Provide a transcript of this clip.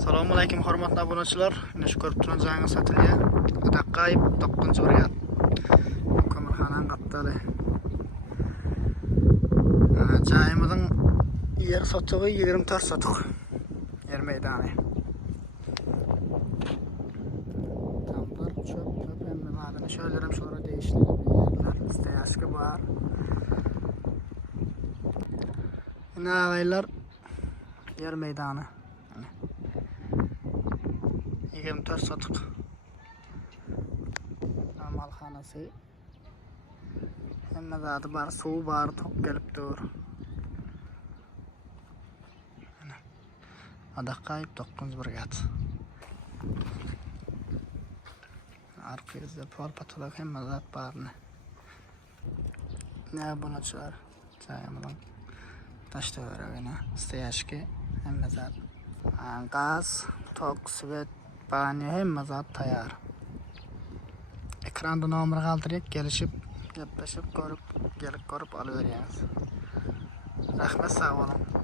Assalomu alaykum hurmatli obunachilar. Mana shu ko'rib turganingiz satilga Adaqayib 9-brigad. Ko'mirxonam qattali. Joyimizning yer sotig'i 24 sotiq. Yer maydoni. Tampar çöp hemmalarni şöylerim şöyle değişti yerler isteyashki var. Yine ağaylar yer maydoni. 24 sotiq. Amalxonasi. Hamma zati bar, suv bar, top kelib tur. Adaqayib 9-brigad. Arkasida pol patolog hamma zat barni. Ne obunachilar joyimdan tashlayveragina isteyashki hamma zat. Gaz, tok, svet, banyo hamma zat tayyor. Ekranda nomer qoldirib kelishib, gaplashib ko'rib, kelib ko'rib olaveramiz. Rahmat, sog' bo'ling.